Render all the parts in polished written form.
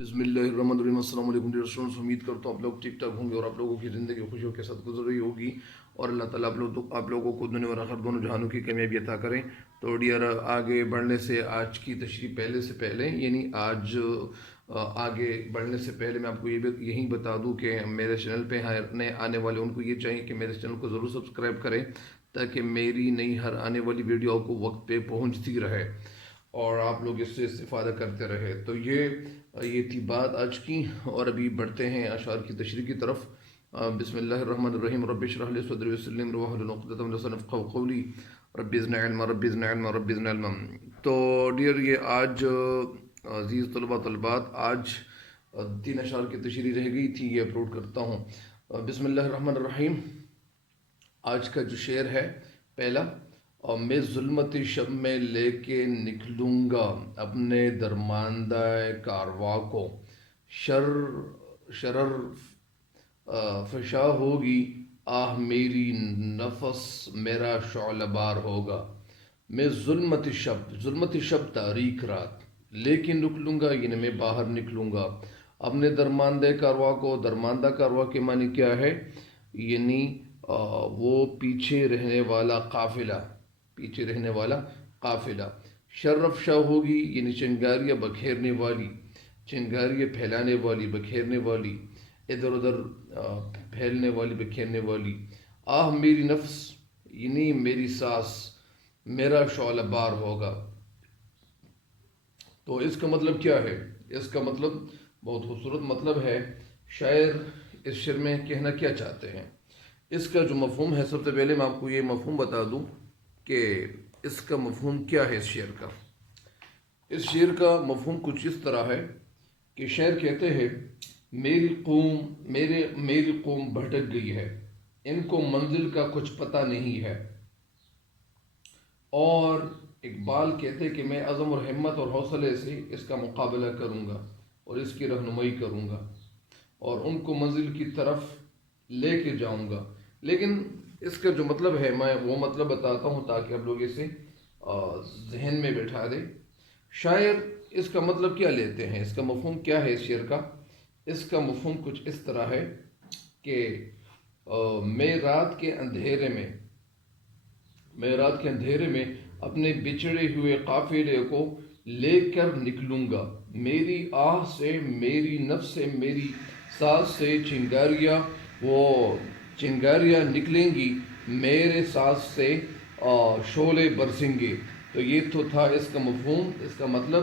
بسم اللہ الرحمن الرحیم۔ السلام علیکم ڈیئر اسٹوڈنٹس، امید کرتا ہوں آپ لوگ ٹھیک ٹھاک ہوں گے اور آپ لوگوں کی زندگی خوشیوں کے ساتھ گزر رہی ہوگی اور اللہ تعالیٰ آپ لوگوں کو دنیا اور آخرت دونوں جہانوں کی کامیابی عطا کریں۔ تو ڈیئر آگے بڑھنے سے آج کی تشریح پہلے یعنی آج آگے بڑھنے سے پہلے میں آپ کو یہی بتا دوں کہ میرے چینل پہ نئے آنے والے ان کو یہ چاہیے کہ میرے چینل کو ضرور سبسکرائب کریں تاکہ میری نئی ہر آنے والی ویڈیو آپ کو وقت پہ پہنچتی رہے اور آپ لوگ اس سے استفادہ کرتے رہے۔ تو یہ تھی بات آج کی، اور ابھی بڑھتے ہیں اشعار کی تشریح کی طرف۔ بسم اللہ الرحمن الرحیم۔ رب اشرح لی صدری ویسر لي امری واحلل عقدۃ من لسانی یفقهوا قولی رب زدنی علما رب زدنی علما رب زدنی علما۔ تو ڈیئر یہ آج عزیز طلباء طالبات آج 3 اشعار کی تشریح رہ گئی تھی، یہ اپلوڈ کرتا ہوں۔ بسم اللہ الرحمن الرحیم۔ آج کا جو شعر ہے پہلا، میں ظلمت شب میں لے کے نکلوں گا اپنے درماندہ کارواں کو، شرر فشا ہوگی آہ میری نفس میرا شعلہ بار ہوگا۔ میں ظلمت شب تاریک رات لے کے نکلوں گا، یعنی میں باہر نکلوں گا اپنے درماندہ کارواں کو۔ درماندہ کارواں کے معنی کیا ہے؟ یعنی وہ پیچھے رہنے والا قافلہ۔ شرفشا ہوگی یعنی چنگاریاں بکھیرنے والی، چنگاریاں پھیلانے والی، بکھیرنے والی، ادھر ادھر پھیلنے والی، بکھیرنے والی۔ آہ میری نفس یعنی میری سانس میرا شعلہ بار ہوگا۔ تو اس کا مطلب کیا ہے؟ اس کا مطلب بہت خوبصورت مطلب ہے۔ شاعر اس شعر میں کہنا کیا چاہتے ہیں؟ اس کا جو مفہوم ہے، سب سے پہلے میں آپ کو یہ مفہوم بتا دوں کہ اس کا مفہوم کیا ہے۔ اس شعر کا مفہوم کچھ اس طرح ہے کہ شاعر کہتے ہیں میری قوم بھٹک گئی ہے، ان کو منزل کا کچھ پتہ نہیں ہے۔ اور اقبال کہتے کہ میں عزم اور ہمت اور حوصلے سے اس کا مقابلہ کروں گا اور اس کی رہنمائی کروں گا اور ان کو منزل کی طرف لے کے جاؤں گا۔ لیکن اس کا جو مطلب ہے میں وہ مطلب بتاتا ہوں تاکہ آپ لوگ اسے ذہن میں بٹھا دیں۔ شاعر اس کا مطلب کیا لیتے ہیں؟ اس کا مفہوم کیا ہے اس شعر کا؟ اس کا مفہوم کچھ اس طرح ہے کہ میں رات کے اندھیرے میں اپنے بچھڑے ہوئے قافلے کو لے کر نکلوں گا۔ میری آہ سے، میری نفس سے، میری سانس سے چنگاریاں نکلیں گی، میرے سانس سے شعلے برسیں گے۔ تو یہ تو تھا اس کا مفہوم، اس کا مطلب۔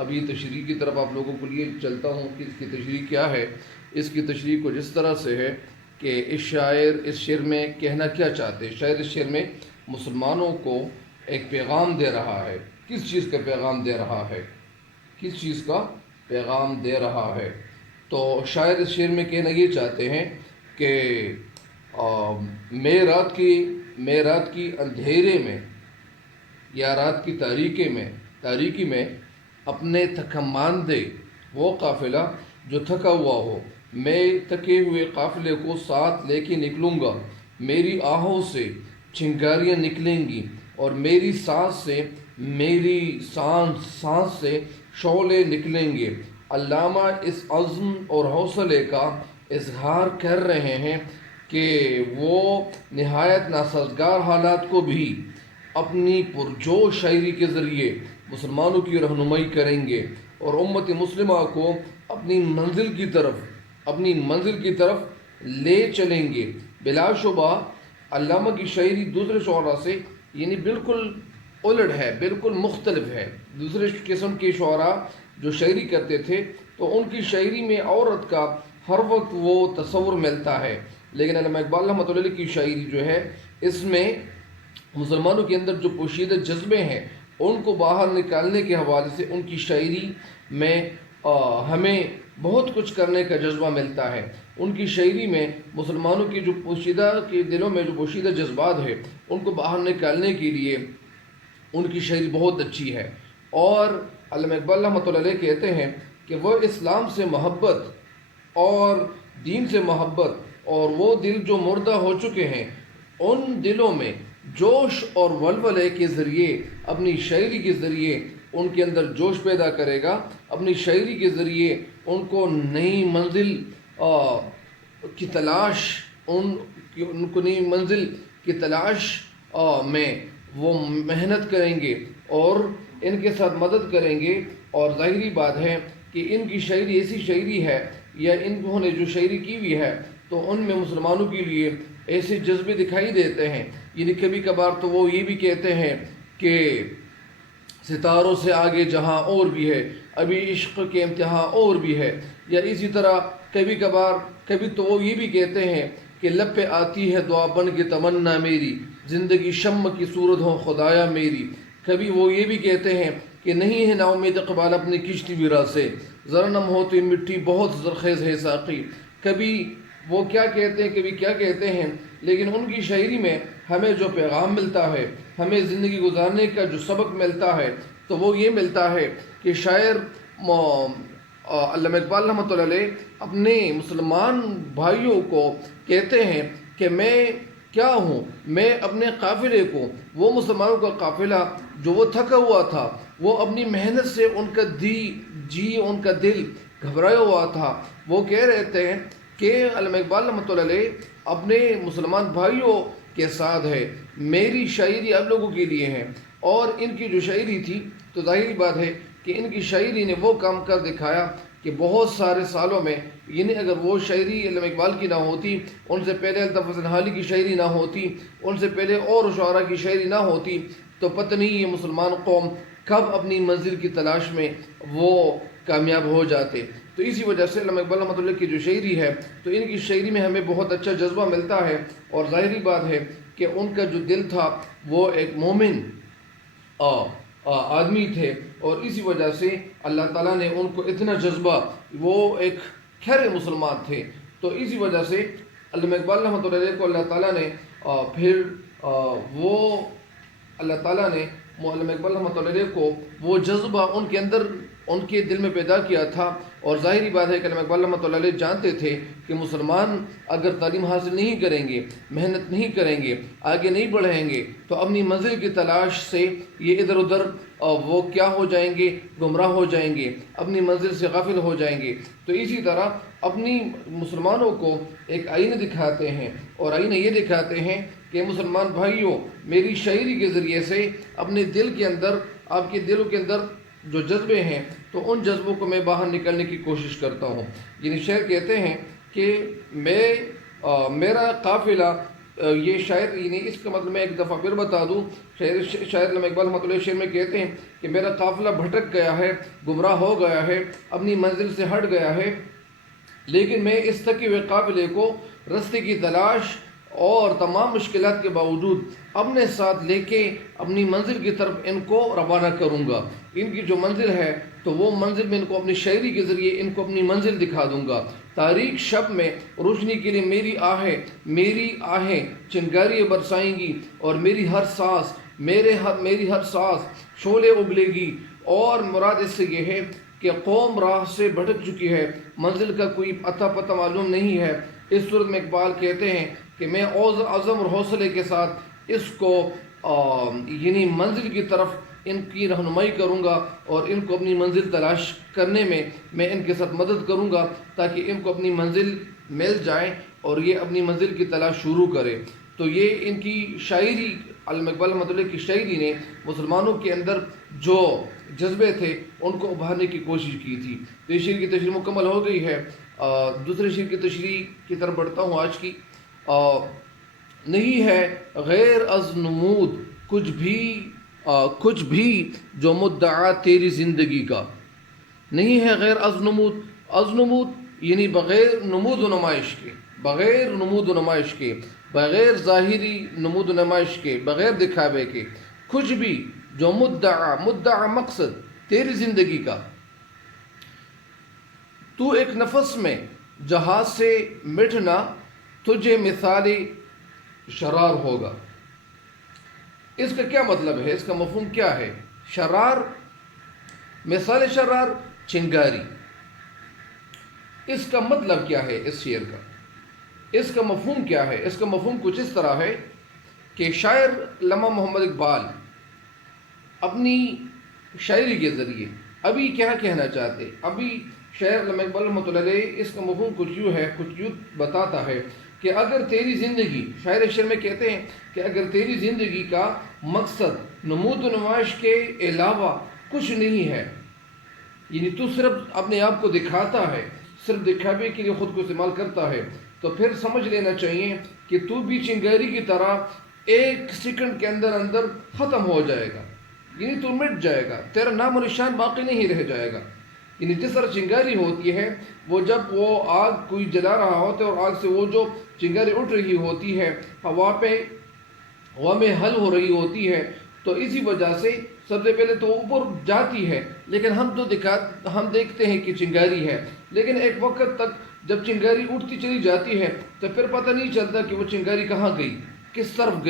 اب یہ تشریح کی طرف آپ لوگوں کے لیے چلتا ہوں کہ اس کی تشریح کیا ہے۔ اس کی تشریح کچھ اس طرح سے ہے کہ شاعر اس شعر میں کہنا کیا چاہتے ہیں۔ شاعر اس شعر میں مسلمانوں کو ایک پیغام دے رہا ہے۔ کس چیز کا پیغام دے رہا ہے؟ کس چیز کا پیغام دے رہا ہے؟ تو شاعر اس شعر میں کہنا یہ چاہتے ہیں کہ میں رات کی اندھیرے میں یا رات کی تاریکی میں اپنے تھکماندے وہ قافلہ جو تھکا ہوا ہو، میں تھکے ہوئے قافلے کو ساتھ لے کے نکلوں گا۔ میری آہوں سے چنگاریاں نکلیں گی اور میری سانس سے شعلے نکلیں گے۔ علامہ اس عزم اور حوصلے کا اظہار کر رہے ہیں کہ وہ نہایت ناسازگار حالات کو بھی اپنی پرجوش شاعری کے ذریعے مسلمانوں کی رہنمائی کریں گے اور امت مسلمہ کو اپنی منزل کی طرف لے چلیں گے۔ بلا شبہ علامہ کی شاعری دوسرے شعراء سے یعنی بالکل الٹ ہے، بالکل مختلف ہے۔ دوسرے قسم کے شعراء جو شاعری کرتے تھے تو ان کی شاعری میں عورت کا ہر وقت وہ تصور ملتا ہے، لیکن علامہ اقبال رحمۃ اللہ علیہ کی شاعری جو ہے اس میں مسلمانوں کے اندر جو پوشیدہ جذبے ہیں ان کو باہر نکالنے کے حوالے سے ان کی شاعری میں ہمیں بہت کچھ کرنے کا جذبہ ملتا ہے۔ ان کی شاعری میں مسلمانوں کی جو دلوں میں جو پوشیدہ جذبات ہیں ان کو باہر نکالنے کے لیے ان کی شاعری بہت اچھی ہے۔ اور علامہ اقبال رحمۃ اللہ علیہ کہتے ہیں کہ وہ اسلام سے محبت اور دین سے محبت اور وہ دل جو مردہ ہو چکے ہیں ان دلوں میں جوش اور ولولے کے ذریعے اپنی شاعری کے ذریعے ان کے اندر جوش پیدا کرے گا، اپنی شاعری کے ذریعے ان کو نئی منزل کی تلاش ان کو نئی منزل کی تلاش میں وہ محنت کریں گے اور ان کے ساتھ مدد کریں گے. اور ظاہری بات ہے کہ ان کی شاعری ایسی شاعری ہے یا انہوں نے جو شاعری کی ہوئی ہے تو ان میں مسلمانوں کے لیے ایسے جذبے دکھائی دیتے ہیں. یعنی کبھی کبھار تو وہ یہ بھی کہتے ہیں کہ ستاروں سے آگے جہاں اور بھی ہے، ابھی عشق کے امتحان اور بھی ہے. یا اسی طرح کبھی تو وہ یہ بھی کہتے ہیں کہ لب پہ آتی ہے دعا بن کے تمنا میری، زندگی شمع کی صورت ہو خدایا میری. کبھی وہ یہ بھی کہتے ہیں کہ نہیں ہے نا امید اقبال اپنی کشتی ویرا سے، ذرا نم ہوتی مٹی بہت زرخیز ہے ساقی. کبھی وہ کیا کہتے ہیں، کبھی کیا کہتے ہیں، لیکن ان کی شاعری میں ہمیں جو پیغام ملتا ہے، ہمیں زندگی گزارنے کا جو سبق ملتا ہے تو وہ یہ ملتا ہے کہ شاعر علامہ اقبال رحمۃ اللہ علیہ اپنے مسلمان بھائیوں کو کہتے ہیں کہ میں کیا ہوں، میں اپنے قافلے کو، وہ مسلمانوں کا قافلہ جو وہ تھکا ہوا تھا، وہ اپنی محنت سے ان کا ان کا دل گھبرایا ہوا تھا، وہ کہہ رہے تھے کہ علامہ اقبال رحمۃ اللہ علیہ اپنے مسلمان بھائیوں کے ساتھ ہے، میری شاعری آپ لوگوں کے لیے ہے. اور ان کی جو شاعری تھی تو ظاہری بات ہے کہ ان کی شاعری نے وہ کام کر دکھایا کہ بہت سارے سالوں میں، یعنی اگر وہ شاعری علامہ اقبال کی نہ ہوتی، ان سے پہلے الطاف حسین حالی کی شاعری نہ ہوتی، ان سے پہلے اور شعراء کی شاعری نہ ہوتی، تو پتہ نہیں یہ مسلمان قوم کب اپنی منزل کی تلاش میں وہ کامیاب ہو جاتے. تو اسی وجہ سے علامہ اقبال رحمۃ اللہ کی جو شاعری ہے تو ان کی شاعری میں ہمیں بہت اچھا جذبہ ملتا ہے. اور ظاہری بات ہے کہ ان کا جو دل تھا وہ ایک مومن آدمی تھے، اور اسی وجہ سے اللہ تعالیٰ نے ان کو اتنا جذبہ، وہ ایک خیر مسلمان تھے. تو اسی وجہ سے علامہ اقبال رحمۃ اللہ علیہ کو اللہ تعالیٰ نے اللہ تعالیٰ نے علامہ اقبال رحمۃ اللہ علیہ کو وہ جذبہ ان کے دل میں پیدا کیا تھا. اور ظاہری بات ہے کہ علامہ اقبال رحمۃ اللہ علیہ جانتے تھے کہ مسلمان اگر تعلیم حاصل نہیں کریں گے، محنت نہیں کریں گے، آگے نہیں بڑھیں گے تو اپنی منزل کی تلاش سے یہ ادھر ادھر وہ کیا ہو جائیں گے، گمراہ ہو جائیں گے، اپنی منزل سے غافل ہو جائیں گے. تو اسی طرح اپنی مسلمانوں کو ایک آئینہ دکھاتے ہیں، اور آئینہ یہ دکھاتے ہیں کہ مسلمان بھائیوں، میری شاعری کے ذریعے سے اپنے دل کے اندر، آپ کے دلوں کے اندر جو جذبے ہیں تو ان جذبوں کو میں باہر نکالنے کی کوشش کرتا ہوں. یعنی شاعر کہتے ہیں کہ میرا قافلہ، یہ شاعر، یعنی اس کا مطلب میں ایک دفعہ پھر بتا دوں، شاعر علامہ اقبال رحمۃ اللہ شعر میں کہتے ہیں کہ میرا قافلہ بھٹک گیا ہے، گمراہ ہو گیا ہے، اپنی منزل سے ہٹ گیا ہے، لیکن میں اس تھکے ہوئے قافلے کو رستے کی تلاش اور تمام مشکلات کے باوجود اپنے ساتھ لے کے اپنی منزل کی طرف ان کو روانہ کروں گا. ان کی جو منزل ہے تو وہ منزل میں ان کو اپنی شاعری کے ذریعے ان کو اپنی منزل دکھا دوں گا. تاریک شب میں روشنی کے لیے میری آہیں چنگاری برسائیں گی، اور میری ہر سانس شعلے اگلے گی. اور مراد اس سے یہ ہے کہ قوم راہ سے بھٹک چکی ہے، منزل کا کوئی اتا پتہ معلوم نہیں ہے. اس صورت میں اقبال کہتے ہیں کہ میں عزم اور حوصلے کے ساتھ اس کو یعنی منزل کی طرف ان کی رہنمائی کروں گا، اور ان کو اپنی منزل تلاش کرنے میں ان کے ساتھ مدد کروں گا تاکہ ان کو اپنی منزل مل جائے اور یہ اپنی منزل کی تلاش شروع کرے. تو یہ ان کی شاعری، علامہ اقبال رحمۃ اللہ کی شاعری نے مسلمانوں کے اندر جو جذبے تھے ان کو ابھارنے کی کوشش کی تھی. تو اس شعر کی تشریح مکمل ہو گئی ہے. دوسرے شعر کی تشریح کی طرف بڑھتا ہوں آج کی. نہیں ہے غیر از نمود کچھ بھی جو مدعا تیری زندگی کا. نہیں ہے غیر از نمود یعنی بغیر نمود و نمائش کے، بغیر ظاہری نمود و نمائش کے، بغیر دکھاوے کے، کچھ بھی جو مدعا مقصد تیری زندگی کا. تو ایک نفس میں جہاز سے مٹنا، تجھے مثال شرار ہوگا. اس کا کیا مطلب ہے، اس کا مفہوم کیا ہے؟ شرار، مثال شرار، چنگاری. اس کا مطلب کیا ہے اس شعر کا؟ اس کا مفہوم کیا ہے؟ اس کا مفہوم کچھ اس طرح ہے کہ شاعر علامہ محمد اقبال اپنی شاعری کے ذریعے ابھی کیا کہنا چاہتے، ابھی شاعر علامہ اقبال رحمۃ اللہ علیہ اس کا مفہوم کچھ یوں بتاتا ہے کہ اگر تیری زندگی، شاعر شعر میں کہتے ہیں کہ اگر تیری زندگی کا مقصد نمود و نمائش کے علاوہ کچھ نہیں ہے، یعنی تو صرف اپنے آپ کو دکھاتا ہے، صرف دکھاوے کے لیے خود کو استعمال کرتا ہے، تو پھر سمجھ لینا چاہیے کہ تو بھی چنگاری کی طرح ایک سیکنڈ کے اندر ختم ہو جائے گا، یعنی تو مٹ جائے گا، تیرا نام و نشان باقی نہیں رہ جائے گا۔ یعنی جس طرح چنگاری ہوتی ہے، وہ جب وہ آگ کوئی جلا رہا ہوتا ہے اور آگ سے وہ جو چنگاری اٹھ رہی ہوتی ہے، ہوا میں حل ہو رہی ہوتی ہے، تو اسی وجہ سے سب سے پہلے تو اوپر جاتی ہے، لیکن ہم دیکھتے ہیں کہ چنگاری ہے، لیکن ایک وقت تک جب چنگاری اٹھتی چلی جاتی ہے تو پھر پتہ نہیں چلتا کہ وہ چنگاری کہاں گئی، کس طرف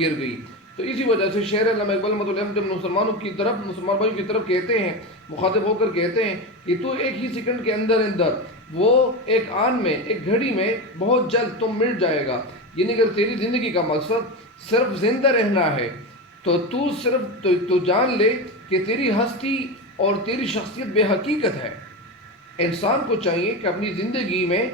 گر گئی۔ تو اسی وجہ سے شاعر علامہ اقبال رحمۃ اللہ علیہ جب مسلمان بھائیوں کی طرف کہتے ہیں، مخاطب ہو کر کہتے ہیں کہ تو ایک ہی سیکنڈ کے اندر وہ ایک آن میں، ایک گھڑی میں بہت جلد تم مٹ جائے گا۔ یعنی اگر تیری زندگی کا مقصد صرف زندہ رہنا ہے تو تو جان لے کہ تیری ہستی اور تیری شخصیت بے حقیقت ہے۔ انسان کو چاہیے کہ اپنی زندگی میں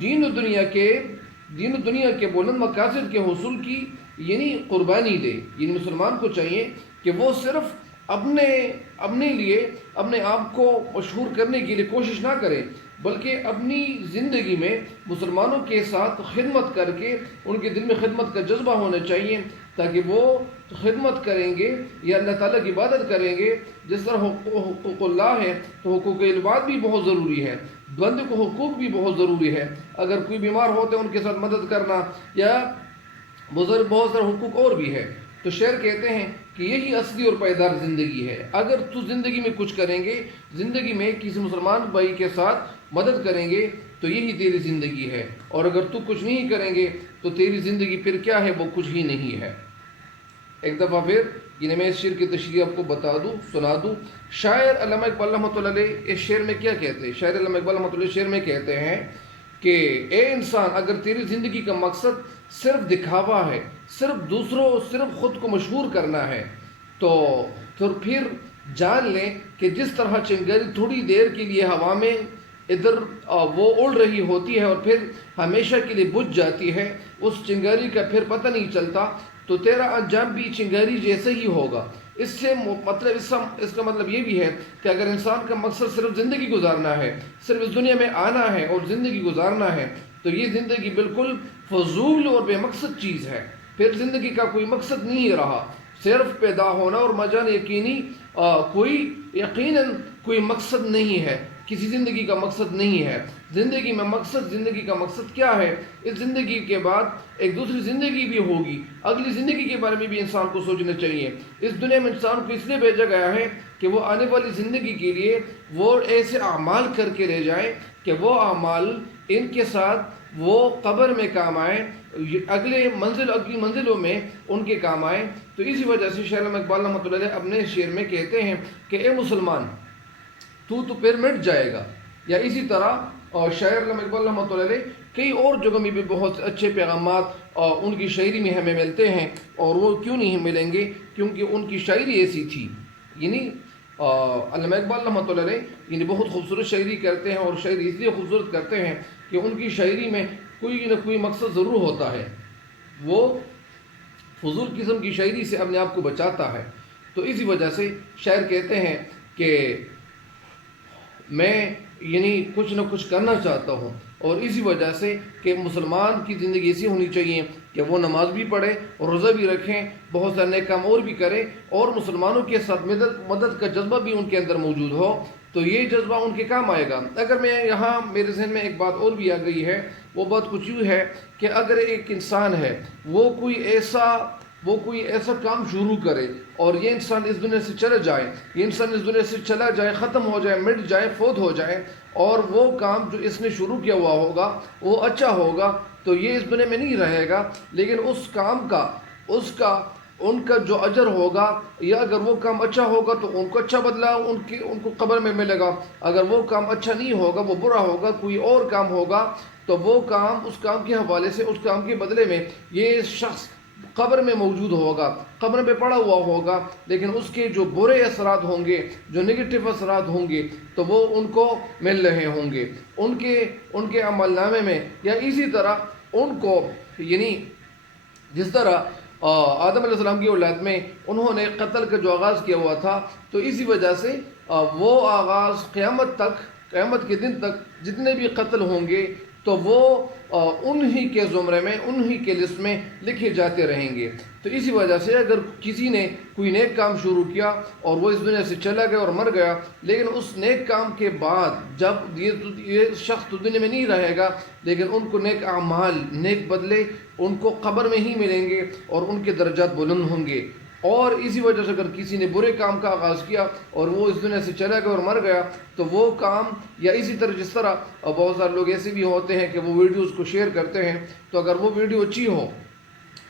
دین و دنیا کے بلند مقاصد کے حصول کی یعنی قربانی دے۔ یعنی مسلمان کو چاہیے کہ وہ صرف اپنے لیے اپنے آپ کو مشہور کرنے کے لیے کوشش نہ کرے، بلکہ اپنی زندگی میں مسلمانوں کے ساتھ خدمت کر کے ان کے دل میں خدمت کا جذبہ ہونا چاہیے، تاکہ وہ خدمت کریں گے یا اللہ تعالیٰ کی عبادت کریں گے۔ جس طرح حقوق اللہ ہے تو حقوق العباد بھی بہت ضروری ہے، بندے کو حقوق بھی بہت ضروری ہے۔ اگر کوئی بیمار ہوتے ہیں ان کے ساتھ مدد کرنا، یا بزرگ بہت سارے حقوق اور بھی ہے۔ تو شعر کہتے ہیں کہ یہی اصلی اور پائیدار زندگی ہے۔ اگر تو زندگی میں کچھ کریں گے، زندگی میں کسی مسلمان بھائی کے ساتھ مدد کریں گے تو یہی تیری زندگی ہے، اور اگر تو کچھ نہیں کریں گے تو تیری زندگی پھر کیا ہے، وہ کچھ ہی نہیں ہے۔ ایک دفعہ پھر میں اس شعر کی تشریح آپ کو سنا دوں۔ شاعر علامہ اقبال رحمۃ اللہ علیہ اس شعر میں کیا کہتے ہیں؟ شاعر علامہ اقبال رحمۃ اللہ شعر میں کہتے ہیں کہ اے انسان، اگر تیری زندگی کا مقصد صرف دکھاوا ہے، صرف خود کو مشہور کرنا ہے، تو پھر جان لیں کہ جس طرح چنگاری تھوڑی دیر کے لیے ہوا میں ادھر وہ اڑ رہی ہوتی ہے اور پھر ہمیشہ کے لیے بجھ جاتی ہے، اس چنگاری کا پھر پتہ نہیں چلتا، تو تیرا انجام بھی چنگاری جیسے ہی ہوگا۔ اس کا مطلب یہ بھی ہے کہ اگر انسان کا مقصد صرف زندگی گزارنا ہے، صرف اس دنیا میں آنا ہے اور زندگی گزارنا ہے، تو یہ زندگی بالکل فضول اور بے مقصد چیز ہے۔ پھر زندگی کا کوئی مقصد نہیں رہا، صرف پیدا ہونا اور مجان یقیناً کوئی مقصد نہیں ہے، کسی زندگی کا مقصد نہیں ہے۔ زندگی کا مقصد کیا ہے؟ اس زندگی کے بعد ایک دوسری زندگی بھی ہوگی، اگلی زندگی کے بارے میں بھی انسان کو سوچنا چاہیے۔ اس دنیا میں انسان کو اس لیے بھیجا گیا ہے کہ وہ آنے والی زندگی کے لیے وہ ایسے اعمال کر کے لے جائیں کہ وہ اعمال ان کے ساتھ وہ قبر میں کام آئیں، اگلی منزلوں میں ان کے کام آئیں۔ تو اسی وجہ سے شاعر علامہ اقبال رحمۃ اللہ علیہ اپنے شعر میں کہتے ہیں کہ اے مسلمان، تو پھر مٹ جائے گا۔ یا اسی طرح اور شاعر علامہ اقبال رحمۃ اللہ علیہ کئی اور جگہ میں بھی بہت اچھے پیغامات ان کی شاعری میں ہمیں ملتے ہیں، اور وہ کیوں نہیں ملیں گے، کیونکہ ان کی شاعری ایسی تھی۔ یعنی علامہ اقبال رحمۃ اللہ علیہ بہت خوبصورت شاعری کرتے ہیں، اور شاعری اس لیے خوبصورت کرتے ہیں کہ ان کی شاعری میں کوئی نہ کوئی مقصد ضرور ہوتا ہے، وہ فضول قسم کی شاعری سے اپنے آپ کو بچاتا ہے۔ تو اسی وجہ سے شاعر کہتے ہیں کہ میں کچھ نہ کچھ کرنا چاہتا ہوں، اور اسی وجہ سے کہ مسلمان کی زندگی ایسی ہونی چاہیے کہ وہ نماز بھی پڑھے اور روزہ بھی رکھیں، بہت سارے نیک کام اور بھی کریں، اور مسلمانوں کے ساتھ مدد کا جذبہ بھی ان کے اندر موجود ہو، تو یہ جذبہ ان کے کام آئے گا۔ اگر میرے ذہن میں ایک بات اور بھی آ گئی ہے، وہ بات کچھ یوں ہے کہ اگر ایک انسان ہے، وہ کوئی ایسا کام شروع کرے اور یہ انسان اس دنیا سے چلا جائے، ختم ہو جائے، مٹ جائے، فوت ہو جائے، اور وہ کام جو اس نے شروع کیا ہوا ہوگا وہ اچھا ہوگا، تو یہ اس دنیا میں نہیں رہے گا، لیکن اس کام کا ان کا جو اجر ہوگا، یا اگر وہ کام اچھا ہوگا تو ان کو اچھا بدلہ ان کو قبر میں ملے گا، اگر وہ کام اچھا نہیں ہوگا، وہ برا ہوگا، کوئی اور کام ہوگا، تو وہ کام اس کام کے حوالے سے، اس کام کے بدلے میں یہ شخص قبر میں موجود ہوگا، قبر میں پڑا ہوا ہوگا، لیکن اس کے جو برے اثرات ہوں گے، جو نگیٹو اثرات ہوں گے، تو وہ ان کو مل رہے ہوں گے ان کے عمل نامے میں. یا اسی طرح ان کو یعنی جس طرح آدم علیہ السلام کی اولاد میں انہوں نے قتل کا جو آغاز کیا ہوا تھا، تو اسی وجہ سے وہ آغاز قیامت کے دن تک جتنے بھی قتل ہوں گے تو وہ انہی کے زمرے میں، انہی کے لسٹ میں لکھے جاتے رہیں گے. تو اسی وجہ سے اگر کسی نے کوئی نیک کام شروع کیا اور وہ اس دنیا سے چلا گیا اور مر گیا، لیکن اس نیک کام کے بعد جب یہ شخص تو دنیا میں نہیں رہے گا، لیکن ان کو نیک اعمال، نیک بدلے ان کو قبر میں ہی ملیں گے اور ان کے درجات بلند ہوں گے. اور اسی وجہ سے اگر کسی نے برے کام کا آغاز کیا اور وہ اس دنیا سے چلا گیا اور مر گیا، تو وہ کام، یا اسی طرح جس طرح بہت سارے لوگ ایسے بھی ہوتے ہیں کہ وہ ویڈیوز کو شیئر کرتے ہیں، تو اگر وہ ویڈیو اچھی ہو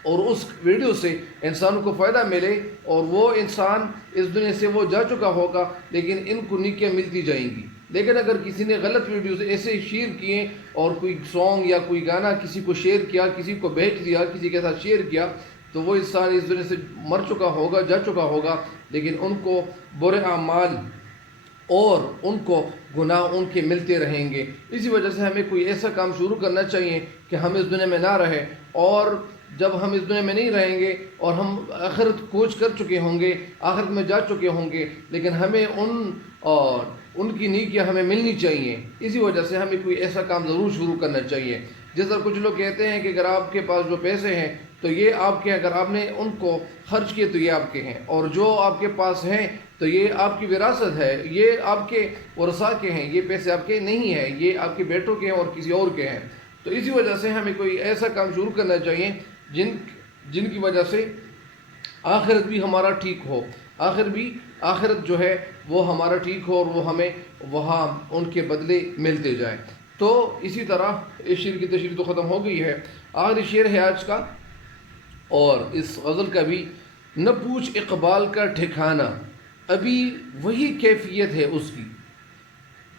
اور اس ویڈیو سے انسانوں کو فائدہ ملے اور وہ انسان اس دنیا سے وہ جا چکا ہوگا، لیکن ان کو نیکیاں ملتی جائیں گی. لیکن اگر کسی نے غلط ویڈیوز ایسے شیئر کیے اور کوئی سانگ یا کوئی گانا کسی کو شیئر کیا، کسی کو بھیج دیا، کسی کے ساتھ شیئر کیا، تو وہ انسان اس دنیا سے مر چکا ہوگا، جا چکا ہوگا، لیکن ان کو برے اعمال اور ان کو گناہ ان کے ملتے رہیں گے. اسی وجہ سے ہمیں کوئی ایسا کام شروع کرنا چاہیے کہ ہم اس دنیا میں نہ رہیں، اور جب ہم اس دنیا میں نہیں رہیں گے اور ہم آخرت کوچ کر چکے ہوں گے، آخرت میں جا چکے ہوں گے، لیکن ہمیں ان کی نیکیاں ہمیں ملنی چاہیے. اسی وجہ سے ہمیں کوئی ایسا کام ضرور شروع کرنا چاہیے. جس طرح کچھ لوگ کہتے ہیں کہ اگر آپ کے پاس جو پیسے ہیں تو یہ آپ کے، اگر آپ نے ان کو خرچ کیے تو یہ آپ کے ہیں، اور جو آپ کے پاس ہیں تو یہ آپ کی وراثت ہے، یہ آپ کے ورثاء کے ہیں، یہ پیسے آپ کے نہیں ہیں، یہ آپ کے بیٹوں کے ہیں اور کسی اور کے ہیں. تو اسی وجہ سے ہمیں کوئی ایسا کام شروع کرنا چاہیے جن کی وجہ سے آخرت بھی ہمارا ٹھیک ہو، آخرت جو ہے وہ ہمارا ٹھیک ہو اور وہ ہمیں وہاں ان کے بدلے ملتے جائیں. تو اسی طرح اس شعر کی تشریح تو ختم ہو گئی ہے. آخری شعر ہے آج کا، اور اس غزل کا بھی: نہ پوچھ اقبال کا ٹھکانہ، ابھی وہی کیفیت ہے اس کی،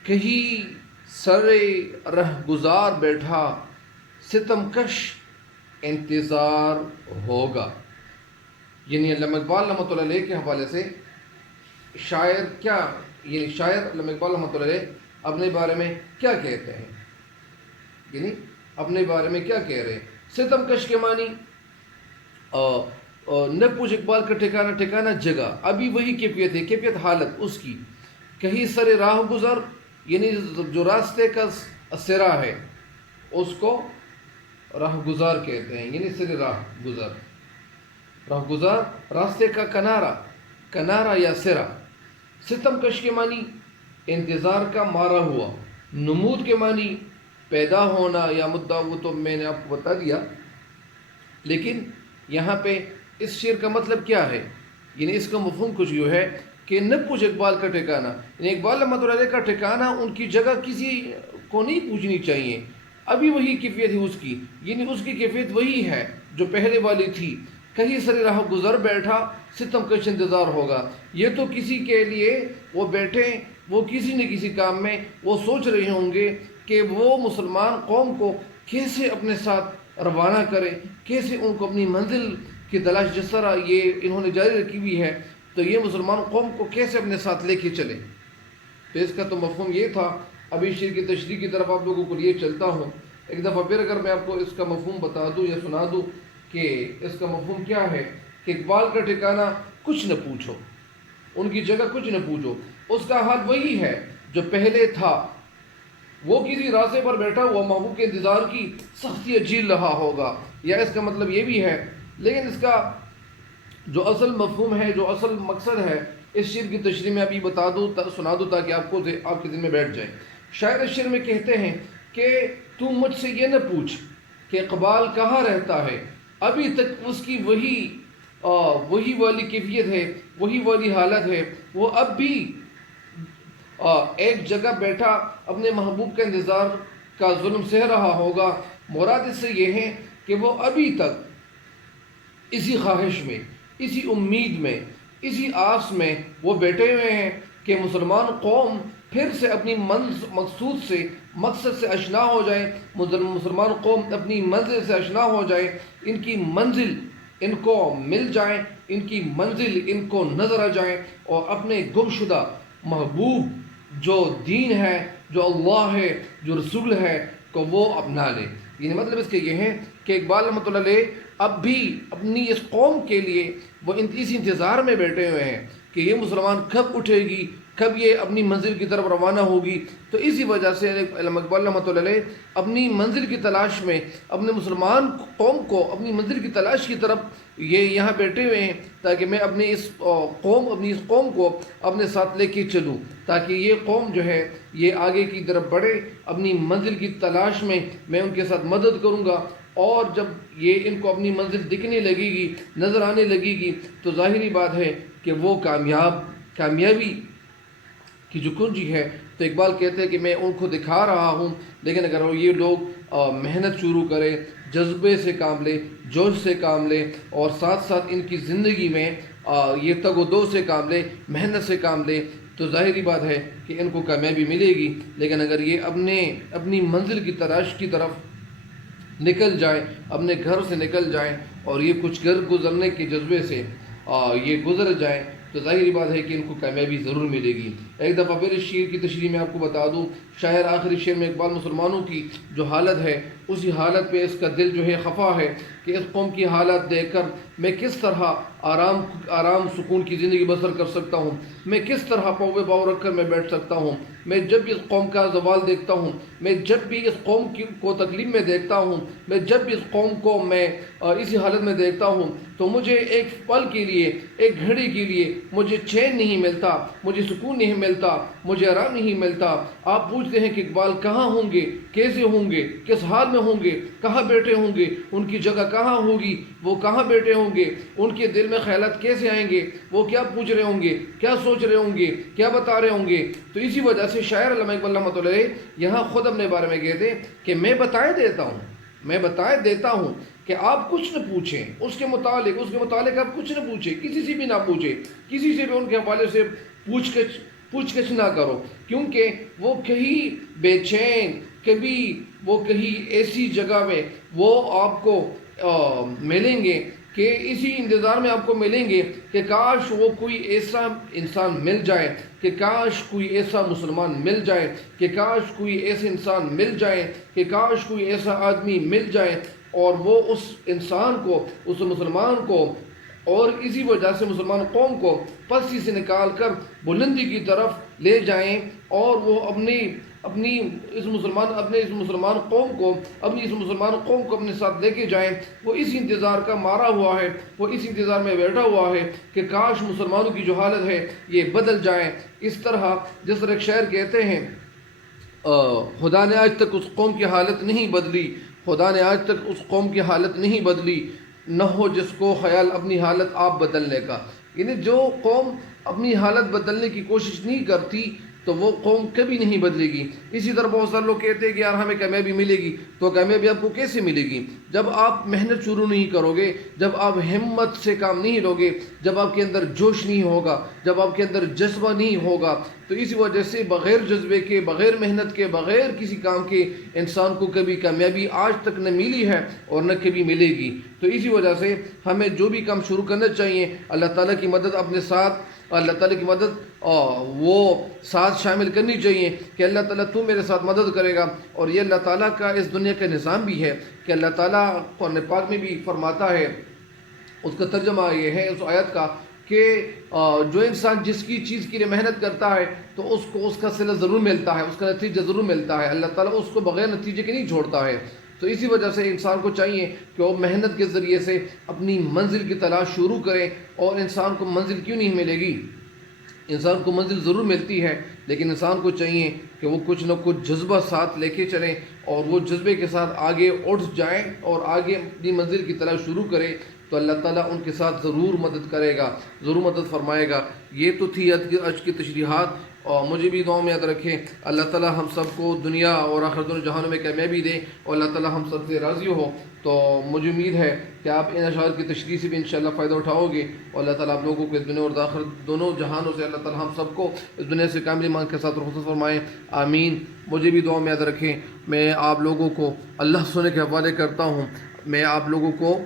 کہیں سر رہ گزار بیٹھا ستم کش انتظار ہوگا. یعنی علامہ اقبال رحمۃ اللہ علیہ کے حوالے سے شاعر علامہ اقبال رحمۃ اللہ علیہ اپنے بارے میں کیا کہتے ہیں، یعنی اپنے بارے میں کیا کہہ رہے ہیں. ستم کش کے معنی نہ پوچھ اقبال کا ٹھکانہ جگہ، ابھی وہی کیفیت ہے، کیفیت حالت اس کی، کہیں سر راہ گزر، یعنی جو راستے کا سرا ہے اس کو راہ گزار کہتے ہیں، یعنی سر راہ گزار راستے کا کنارہ یا سرا. ستم کش کے معنی انتظار کا مارا ہوا، نمود کے معنی پیدا ہونا یا مدعا، وہ تو میں نے آپ کو بتا دیا. لیکن یہاں پہ اس شعر کا مطلب کیا ہے، یعنی اس کا مفہوم کچھ یوں ہے کہ نہ پوچھ اقبال کا ٹھکانہ، یعنی اقبال رحمۃ اللہ علیہ کا ٹھکانہ، ان کی جگہ کسی کو نہیں پوچھنی چاہیے، ابھی وہی کیفیت ہے اس کی، یعنی اس کی کیفیت وہی ہے جو پہلے والی تھی. کہیں سر راہ گزر بیٹھا ستم کش انتظار ہوگا. یہ تو کسی کے لیے وہ بیٹھے، وہ کسی نہ کسی کام میں وہ سوچ رہے ہوں گے کہ وہ مسلمان قوم کو کیسے اپنے ساتھ روانہ کرے، کیسے ان کو اپنی منزل کی تلاش، جس طرح یہ انہوں نے جاری رکھی ہوئی ہے، تو یہ مسلمان قوم کو کیسے اپنے ساتھ لے کے چلے. تو اس کا تو مفہوم یہ تھا. ابھی شعر کی تشریح کی طرف آپ لوگوں کو لیے چلتا ہوں. ایک دفعہ پھر اگر میں آپ کو اس کا مفہوم بتا دوں یا سنا دوں کہ اس کا مفہوم کیا ہے، کہ اقبال کا ٹھکانہ کچھ نہ پوچھو، ان کی جگہ کچھ نہ پوچھو، اس کا حال وہی ہے جو پہلے تھا. وہ کسی راستے پر بیٹھا ہوا محبوب کے انتظار کی سختی جھیل رہا ہوگا. یا اس کا مطلب یہ بھی ہے، لیکن اس کا جو اصل مفہوم ہے، جو اصل مقصد ہے، اس شعر کی تشریح میں ابھی بتا دوں، سنا دوں تاکہ آپ کے دل میں بیٹھ جائے. شاعر اس شعر میں کہتے ہیں کہ تو مجھ سے یہ نہ پوچھ کہ اقبال کہاں رہتا ہے، ابھی تک اس کی وہی والی کیفیت ہے، وہی والی حالت ہے. وہ اب بھی ایک جگہ بیٹھا اپنے محبوب کے انتظار کا ظلم سہ رہا ہوگا. مراد اس سے یہ ہے کہ وہ ابھی تک اسی خواہش میں، اسی امید میں، اسی آس میں وہ بیٹھے ہوئے ہیں کہ مسلمان قوم پھر سے اپنی مقصد سے اشنا ہو جائے، مسلمان قوم اپنی منزل سے اشنا ہو جائے. ان کی منزل ان کو مل جائیں، ان کی منزل ان کو نظر آ جائیں، اور اپنے گمشدہ محبوب جو دین ہے، جو اللہ ہے، جو رسول ہے کو وہ اپنا لے۔ یعنی مطلب اس کے یہ ہے کہ اقبال رحمۃ اللہ علیہ اب بھی اپنی اس قوم کے لیے وہ اس انتظار میں بیٹھے ہوئے ہیں کہ یہ مسلمان کب اٹھے گی، کب یہ اپنی منزل کی طرف روانہ ہوگی۔ تو اسی وجہ سے علامہ اقبال رحمۃ اللہ علیہ اپنی منزل کی تلاش میں اپنے مسلمان قوم کو اپنی منزل کی تلاش کی طرف یہ یہاں بیٹھے ہوئے ہیں، تاکہ میں اپنی اس قوم کو اپنے ساتھ لے کے چلوں، تاکہ یہ قوم جو ہے یہ آگے کی طرف بڑھے۔ اپنی منزل کی تلاش میں ان کے ساتھ مدد کروں گا، اور جب یہ ان کو اپنی منزل دکھنے لگے گی، نظر آنے لگے گی، تو ظاہری بات ہے کہ وہ کامیابی کی جو کنجی ہے۔ تو اقبال کہتے ہیں کہ میں ان کو دکھا رہا ہوں، لیکن اگر یہ لوگ محنت شروع کریں، جذبے سے کام لیں، جوش سے کام لیں، اور ساتھ ساتھ ان کی زندگی میں یہ تگ و دو سے کام لیں، محنت سے کام لیں، تو ظاہری بات ہے کہ ان کو کامیابی ملے گی۔ لیکن اگر یہ اپنی منزل کی تلاش کی طرف نکل جائیں، اپنے گھر سے نکل جائیں، اور یہ کچھ گزرنے کے جذبے سے یہ گزر جائیں، تو ظاہری بات ہے کہ ان کو کامیابی ضرور ملے گی۔ ایک دفعہ پھر اس شعر کی تشریح میں آپ کو بتا دوں، شاعر آخری شعر میں اقبال مسلمانوں کی جو حالت ہے، اسی حالت پہ اس کا دل جو ہے خفا ہے کہ اس قوم کی حالت دیکھ کر میں کس طرح آرام سکون کی زندگی بسر کر سکتا ہوں، میں کس طرح پاؤ پاؤ رکھ کر میں بیٹھ سکتا ہوں۔ میں جب بھی اس قوم کا زوال دیکھتا ہوں، میں جب بھی اس قوم کو تکلیف میں دیکھتا ہوں، میں جب بھی اس قوم کو میں اسی حالت میں دیکھتا ہوں، تو مجھے ایک پل کے لیے، ایک گھڑی کے لیے مجھے چین نہیں ملتا، مجھے سکون نہیں ملتا، مجھے آرام نہیں ملتا۔ آپ پوچھتے ہیں کہ اقبال کہاں ہوں گے، کیسے ہوں گے، کس حال میں ہوں گے، کہاں بیٹھے ہوں گے، ان کی جگہ کہاں ہوگی، وہ کہاں بیٹھے ہوں گے، ان کے دل میں خیالات کیسے آئیں گے، وہ کیا پوچھ رہے ہوں گے، کیا سوچ رہے ہوں گے، کیا بتا رہے ہوں گے۔ تو اسی وجہ سے شاعر علامہ اقبال رحمۃ اللہ علیہ یہاں خود اپنے بارے میں کہتے ہیں کہ میں بتائے دیتا ہوں کہ آپ کچھ نہ پوچھیں اس کے متعلق آپ کچھ نہ پوچھیں، کسی سے بھی نہ پوچھیں، کسی سے بھی ان کے حوالے سے پوچھ گچھ نہ کرو، کیونکہ وہ کہیں بے چین، کبھی وہ کہیں ایسی جگہ میں وہ آپ کو ملیں گے کہ اسی انتظار میں آپ کو ملیں گے کہ کاش وہ کوئی ایسا انسان مل جائے، کہ کاش کوئی ایسا مسلمان مل جائے، کہ کاش کوئی ایسے انسان مل جائے، کہ کاش کوئی ایسا آدمی مل جائے، اور وہ اس انسان کو، اس مسلمان کو، اور اسی وجہ سے مسلمان قوم کو پستی سے نکال کر بلندی کی طرف لے جائیں، اور وہ اپنی اس مسلمان قوم کو اپنے ساتھ لے کے جائیں۔ وہ اس انتظار کا مارا ہوا ہے، وہ اس انتظار میں بیٹھا ہوا ہے کہ کاش مسلمانوں کی جو حالت ہے یہ بدل جائیں۔ اس طرح جس طرح ایک شاعر کہتے ہیں، خدا نے آج تک اس قوم کی حالت نہیں بدلی، خدا نے آج تک اس قوم کی حالت نہیں بدلی، نہ ہو جس کو خیال اپنی حالت آپ بدلنے کا۔ یعنی جو قوم اپنی حالت بدلنے کی کوشش نہیں کرتی تو وہ قوم کبھی نہیں بدلے گی۔ اسی طرح بہت سارے لوگ کہتے ہیں کہ یار ہمیں کامیابی ملے گی، تو کامیابی آپ کو کیسے ملے گی؟ جب آپ محنت شروع نہیں کرو گے، جب آپ ہمت سے کام نہیں لو گے، جب آپ کے اندر جوش نہیں ہوگا، جب آپ کے اندر جذبہ نہیں ہوگا، تو اسی وجہ سے بغیر جذبے کے، بغیر محنت کے، بغیر کسی کام کے انسان کو کبھی کامیابی آج تک نہ ملی ہے اور نہ کبھی ملے گی۔ تو اسی وجہ سے ہمیں جو بھی کام شروع کرنا چاہیے، اللہ تعالیٰ کی مدد اپنے ساتھ، اللہ تعالیٰ کی مدد وہ ساتھ شامل کرنی چاہیے کہ اللہ تعالیٰ تو میرے ساتھ مدد کرے گا۔ اور یہ اللہ تعالیٰ کا اس دنیا کا نظام بھی ہے کہ اللہ تعالیٰ قرآن پاک میں بھی فرماتا ہے، اس کا ترجمہ یہ ہے اس آیت کا کہ جو انسان جس کی چیز کے لیے محنت کرتا ہے تو اس کو اس کا صلہ ضرور ملتا ہے، اس کا نتیجہ ضرور ملتا ہے، اللہ تعالیٰ اس کو بغیر نتیجے کے نہیں چھوڑتا ہے۔ تو اسی وجہ سے انسان کو چاہیے کہ وہ محنت کے ذریعے سے اپنی منزل کی تلاش شروع کرے۔ اور انسان کو منزل کیوں نہیں ملے گی؟ انسان کو منزل ضرور ملتی ہے، لیکن انسان کو چاہیے کہ وہ کچھ نہ کچھ جذبہ ساتھ لے کے چلیں، اور وہ جذبے کے ساتھ آگے اٹھ جائیں اور آگے اپنی منزل کی تلاش شروع کریں، تو اللہ تعالیٰ ان کے ساتھ ضرور مدد کرے گا، ضرور مدد فرمائے گا۔ یہ تو تھی آج کی تشریحات، اور مجھے بھی دعاؤں میں یاد رکھیں اللہ تعالیٰ ہم سب کو دنیا اور آخرت دونوں جہانوں میں کامیابی دے، اور اللہ تعالیٰ ہم سب سے راضی ہو۔ تو مجھے امید ہے کہ آپ ان اشعار کی تشریح سے بھی انشاءاللہ فائدہ اٹھاؤ گے، اور اللہ تعالیٰ آپ لوگوں کو اس دنیا اور آخرت دونوں جہانوں سے، اللہ تعالیٰ ہم سب کو اس دنیا سے کامل ایمان کے ساتھ رخصت فرمائیں، آمین۔ مجھے بھی دعاؤں میں یاد رکھیں۔ میں آپ لوگوں کو اللہ سنے کے حوالے کرتا ہوں، میں آپ لوگوں کو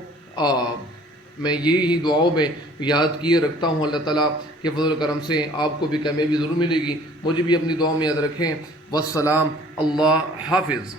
میں یہی دعاؤں میں یاد کیے رکھتا ہوں. اللہ تعالیٰ کے فضل و کرم سے آپ کو بھی کامیابی ضرور ملے گی. مجھے بھی اپنی دعاؤں میں یاد رکھیں. والسلام. اللہ حافظ.